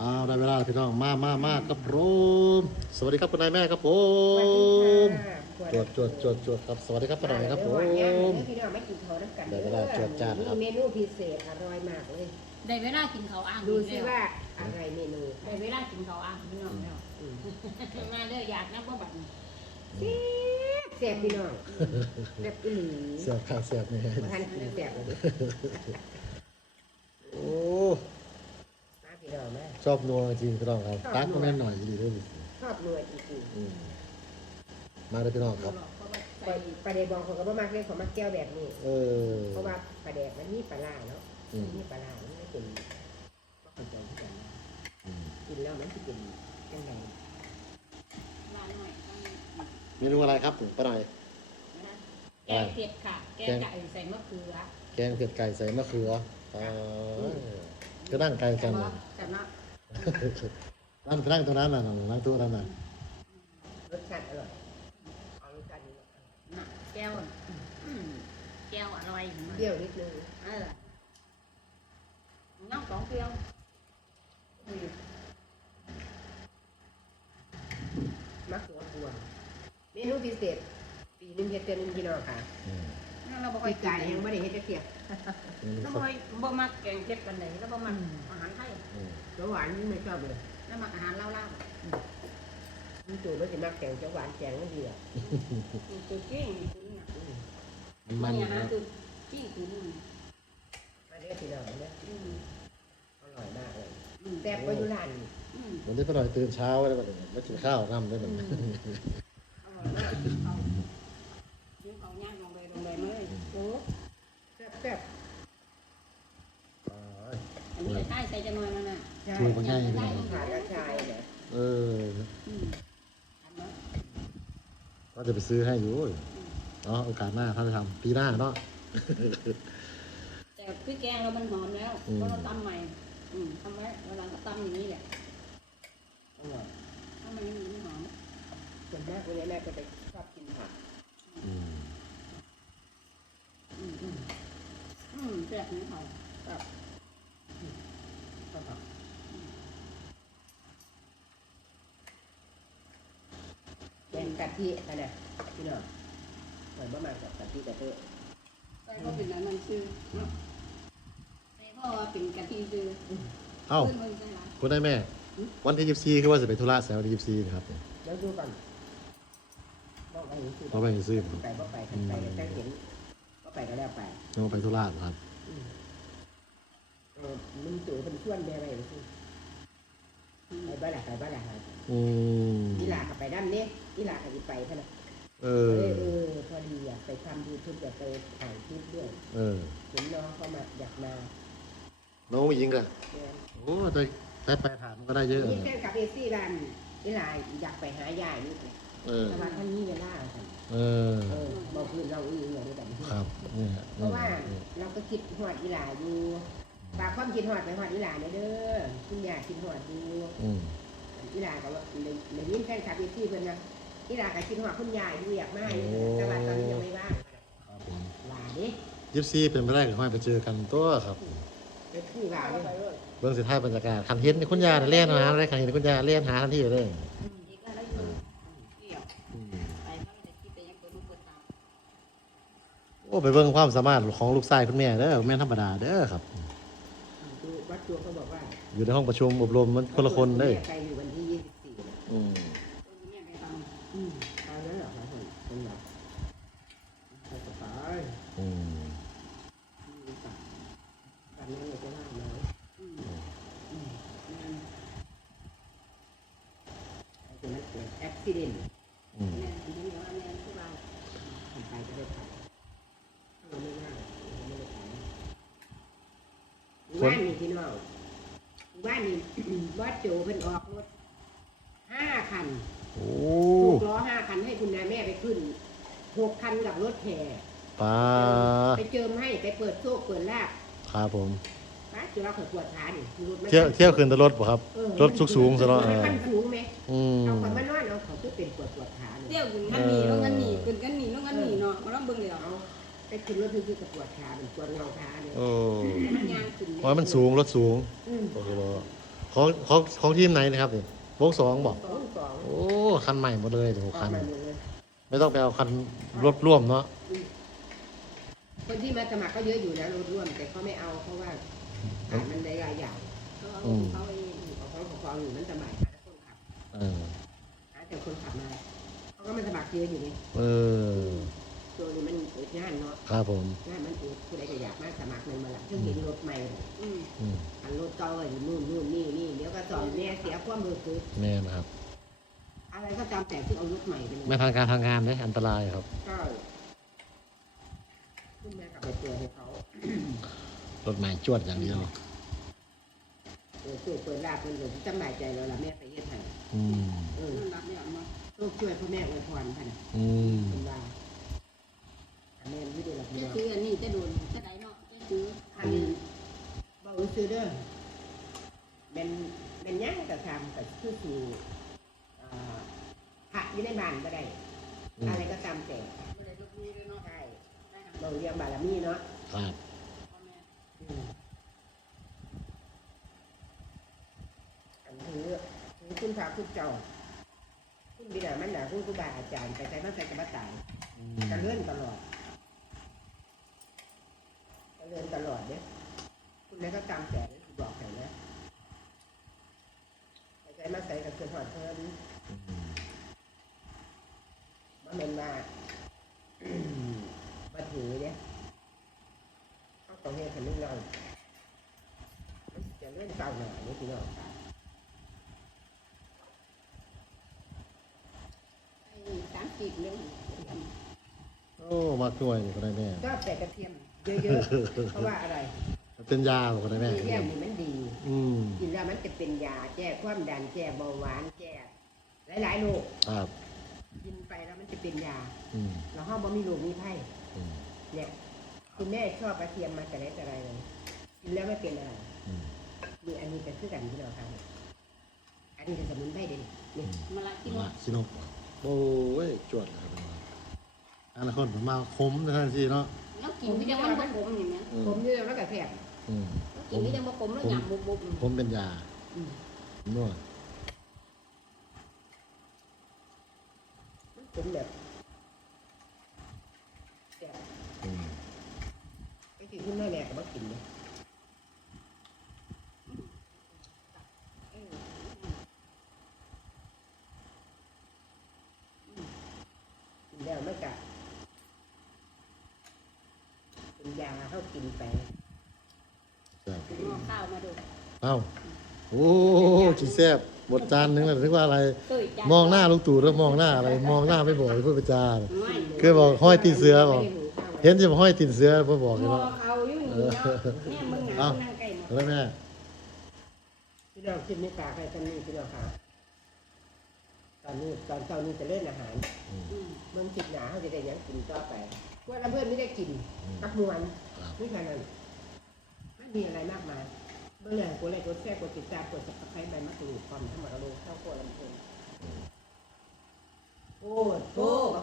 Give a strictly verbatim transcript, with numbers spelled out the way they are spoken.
อ้าวได้เวลาพี่น้องมามามาครับผมสวัสดีครับคุณนายแม่ครับผมจวดจวดจวดจวดครับสวัสดีครับป้าหน่อยครับผมพี่น้องไม่กินเขาน้ำกันได้เวลาจวดจ้าครับมีเมนูพิเศษอร่อยมากเลยได้เวลากินเขาวอ่างดูอีกสิแล้วว่าอะไรเมนูได้เวลากินเขาวอ่างพี่น้องแล้วอืมมาเด้ออยากนะบ่บัดนี้แซ่บพี่น้องแซ่บอีหลีเสียบข้าวเสียบนี่บ่ทันกินแซ่บเลยดิโอ้มาพี่น้องมาชอบนัวจริงพี่น้องครับตักมาแม่นหน่อยดีด้วยดิชอบรวยจริงอืมมาเลยพี่น้องครับๆปลาปลาแดกบองเขาก็บ่มักเลยเขามักแก้วแบบนี้เออเพราะว่าปลาแดกมันมีปลาร้าเนาะอืมมีปลาร้ามันไม่เป็นบ่เข้าใจที่กันนะอืมกินแล้วมันสิเป็นยังไงร้านหน่อยต้องเมนูอะไรครับป้าหน่อยนะแกงเผ็ดค่ะ แกงไก่ใส่มะเขือแกงเผ็ดไก่ใส่มะเขืออ่าก็นั่งไกลกันเลยแต่เนาะนั่งนั่งตรงนั้นน่ะนั่งตู้นั้นน่ะรสชาติอร่อยเอารสชาตินี้น่ะแก้วอืมแก้วอร่อยเปรี้ยวนิดนึงเออน้องสองเปรี้ยวอืมมะเขือพวงเมนูพิเศษปีนึงเฮ็ดเทื่อนึงพี่น้องค่ะอืมเราบ่ค่ไอ้อยกิไก่นยังไม่ได้เฮ็ดจักเที่ยเราบ่ค่อยบ่มักแกงเผ็ดกันไหนแล้วบ่มักอาหารไทยอืมเขียวหวานนี่ไม่ชอบเลยแล้วมักอาหารลาวมันจู่มันสิมักแกงเขียวหวานแกงมันดีอ่ะๆคือคือกิ้งคือน่ะอืมมันอามันหารคือกิ้งคือนี่มาเด้อพี่น้องเด้ออืมอร่อยมากเลยอืมแซ่บกว่าอยู่ร้านนี่อืมวันนี้ป้าหน่อยตื่นเช้าได้ป่ะเนี่ยไม่กินข้าวน้ำได้ป่ะอร่อยมากเขาเดี๋ยวเขาย่างลงไปลงไปเลยโอ้แซ่บแซ่บอันนี้จะใช่ใส่จะนอนมันน่ะใช่คุยกันง่ายพี่น้องขาดกระชายเนี่ยเอออืมทำเนาะก็จะไปซื้อให้อยู่เนาะโอกาสหน้าถ้าจะทำปีหน้าเนาะแต่พริกแกงเรามันหอมแล้วอืมเพราะเราตำใหม่ อืมทำไว้เวลาก็ตำอย่างนี้แหละอร่อยถ้ามันไม่มีไม่หอมส่วนมากคนนี้แม่ก็จะชอบกินผักอืมอืมอืมอืมแซ่บนี่เขาแบบชอบผักแกงกะทิขนาดพี่น้องอร่อยมากๆกับกะทิกะเทอะใส่ก็เป็นอันนั้นชื่อเนาะใส่เพราะว่าเป็นกะทิชื่อเอ้าขึ้นบนใส่ร้านคุณได้แม่ วันที่ยี่สิบสี่คือว่าจะไปธุระแซววันที่ยี่สิบสี่นะครับเดี๋ยวดูก่อนบอกไปซื้อเราไปซื้อไปบ่ไปกันไปแต่เห็นก็ไปก็แล้วไปเราไปธุระครับอืมเออมึงตู่เป็นชวนแม่ไปเลยสิไปบ้านหลักไปบ้านหลักอืมอีหลาขับไปด้านนี้อีหลาขับไปเท่านั้นเอเอออเออพอดีอยากไปทำยูทูบอยากไปถ่ายคลิปด้วยเออเห็นน้องเขามาอยากมาน้องผู้หญิงกันเนี่ยโอ้แต่แต่ไปผ่านมันก็ได้เยอะนี่นะแค่กับเอซี่บ้านอีหลาอยากไปหายายนี่แหละเออแต่ว่าท่านนี้เวลาค่ะเออเออบอกคือเราอีอย่างนี้แบบนี้ครับเนี่ยเพราะว่าเราก็คิดหอดอีหลาอยู่ฝากความคิดหอดไปหอดอีหลาเนี่ยเด้อคุณยายคิดหอดอยู่อืมอีหลาก็ว่าเลยเลยยิ้มแค่ขับเอซี่เพิ่นนะอีหลาก็คิดหอดคุณยายอยู่อยากมาอยู่แต่ว่าตอนนี้ยังไม่ว่างครับผมหลาดิยี่สิบสี่เป็นไปได้ก็ค่อยไปเจอกันตัวครับไปคือหลาเลยเบื้องสุดท้ายบรรยากาศคันเห็นคุณยาเล่นหาอะไรคันเห็นคุณยาเล่นหาทันทีเลยอืมอีกแล้วอยู่เกี่ยวอืมไปมันจะคิดแต่ยังเปิดลูกเปิดตาโอ้ไปเบิ่งความสามารถของลูกชายคุณแม่เด้อแม่นธรรมดาเด้อครับดูวัดตัวเขาบอกว่าอยู่ในห้องประชุมอบรมมันคนละคนเลยไปอยู่วันที่ยี่สิบสี่นะอืมตัวนี้ไปฟังอืมตายแล้วเหรอครับผมเป็นแบบไปก็ตายอืมอืมตายแบบนั้นเลยจะว่าน้อยอืมอืมอืมไอ้ตัวนั้นเกิดอุบิเหตุอืมแม่อันนี้ว่าแม่ผู้เราทำไปก็ได้ไปเราไม่น่าเราไม่ได้ไปบ้านนี่พี่น้องบ้านนี่ วัดโจเพิ่นออกรถห้าคันโอ้ถูกล้อห้าคันให้คุณนายแม่ไปขึ้นหกคันกับรถแห่ปลาไปเจิมให้ไปเปิดโซ่เปิดลากครับผมป้าจุฬาเขิดปวดขาดิรถมันเที่ยวเที่ยวคืนตะรถป่ะครับเออรถสูงสูงๆซะเนาะมัเออขั้นสูงไหมอืมเอาคนมานอนเอาเขาคือเป็นปวดปวดขาเที่เนี่ยยวถึงกันหนีลงกันหนีขึ้นกันหนีลงกันหนีเนาะมาลองเบิ่งเดี๋ยวเอาไปขึ้นรถคือกับปวดขาเป็นปวดเงาขาเนี่ยโอ้มันยางขึ้นเพราะมันสูงรถสูงอืมโอ้โหของของของทีมไหนนะครับนี่วงสองบอกสองสองโอ้คันใหม่หมดเลยโอ้โหออคักนมาหมดเลยไม่ต้องไปเอาคันรถร่วมเนาะคนที่มาสมัครก็เยอะอยู่นะรถร่วมแต่เขาไม่เอาเพราะว่าขายมันได้หลายอย่างเขาเอาของเขาเองของเขาของกองอยู่มันสมัยหาแต่คนขับเออหาแต่คนขับมาเขาก็มาสมัครเยอะอยู่นี่เออตัวนี้มันอึดงานเนาะครับผมงานมันอึดผู้ใดก็อยากมาสมัครมันมาละเพิ่งเห็นรถใหม่อืมอืมอันรถเก่าก็อยู่นู่นนู่นนี่นี่เดี๋ยวก็สอนแม่เสียความรู้สึกแม่นะครับอะไรก็ตามแต่ที่เอารถใหม่ไปเลยไม่ทางการทางงานเลยอันตรายครับก็ขึ้นแม่กลับไปเตือนให้เขารถใหม่จวดอย่างเดียวเออช่วยเปิดลาบเป็นเดี๋ยวจำหน่ายใจแล้วล่ะแม่ไปเฮ็ดให้อืมเออนั่นรับอย่างมาลูกช่วยพ่อแม่อวยพรท่านอืมเป็นว่าอันนี้ไม่ได้หลับจะเนาะซื้ออันนี้จะโดนจะไหนเนาะจะซื้ออันบอกว่าซื้อเด้อเป็นเป็นหยังก็ทำแต่คือสู่อ่าพระอยู่ในบ้านก็ได้อืมอะไรก็ตามแต่ไม่ได้ลบนี้เลยเนาะใช่ได้ค่ะเราเรียงบารมีเนาะครับพ่อแม่อืมอันถือถือคุณพระคุณเจ้า คุณบิดามันดาคุณครูบาอาจารย์ไปใช้มาใส่กระบะตายอืมกระเลื่อนตลอดกระเลื่อนตลอดเนี่ยคุณแม่ก็ตามแต่ที่บอกให้นะไปใช้มาใส่กับเสื้อหอดเพิ่มอืมว่ามันว่า มาถือเนี่ยเขาต้องเฮ็ดให้ลูกเรามันจะเลื่อนเก่าหน่อยนี่พี่น้องค่ะไอ้สามกีกเรื่องโอ้มาช่วยนี่ก็ได้แม่ชอบแต่กระเทียมเยอะๆ เพราะว่าอะไรเป็นยาบอกก็ได้แม่กระเทียมนี่มันดีอืมกินแล้วมันจะเป็นยาแก้ความดันแก้เบาหวานแก้หลายๆโรคครับกินไปแล้วมันจะเป็นยาอืมแล้วห้องบ่มีโรคมีไข้อืมเนี่ยคุณแม่ชอบกระเทียมมาแต่ไหนแต่ไรเลยกินแล้วไม่เป็นอะไรอืมนี่อันนี้เป็นคือกันที่เราทำอันนี้เป็นสมุนไพรเด่นนี่มาละที่มาว่าสิโนโอ้ยจวดเลยอันละคนผมมาคมนะท่านสิเนาะแล้วกินก็ยังมันบ่ขมอย่างเงี้ยผมนี่แล้วก็แสบอืมแล้วกินก็ยังบ่ขมแล้วหยำบุบบุบผมเป็นยาอืมนวดมันผมแบบแสบอืมไอ้ที่คุณแม่แม่ก็มากินเนี่ยเออกินแล้วมันก็เป็นยาเข้ากินไปครับหม้อข้าวมาดูเอ้าโอ้กินแซ่บหมดจานนึงแล้วนึกว่าอะไรตุ้ยจ้ามองหน้าลูกตู่แล้วมองหน้าอะไร มองหน้าไม่บอกเลยพูดประจาไม่คือบอกห้อยตีนเสือบอก เห็นจะมาห้อยตีนเสือเพื่อบอกหเลยม้อว่าเขาอยู่นี่เนาะเนี่ยมึงหานั่งใกล้หมดแล้วแม่พี่น้องคิดไม่ปากใครตอนนี้พี่น้องค่ะตอนนี้ตอนตอนนี้จะเล่นอาหารอืมอืมเมื่อคิดหนาเขาจะได้หยังกินต่อไปว่าเราเพื่อนไม่ได้กินกับมวนครับนี่แค่นั้นไม่มีอะไรมากมายเมื่อไหร่กดไลค์กดแชร์กดติดตามกดซับสไครต์ใบมะกรูดความทั้งหมดเราลงเข้าโคตรลำเพลินอืมโอ้โหกับ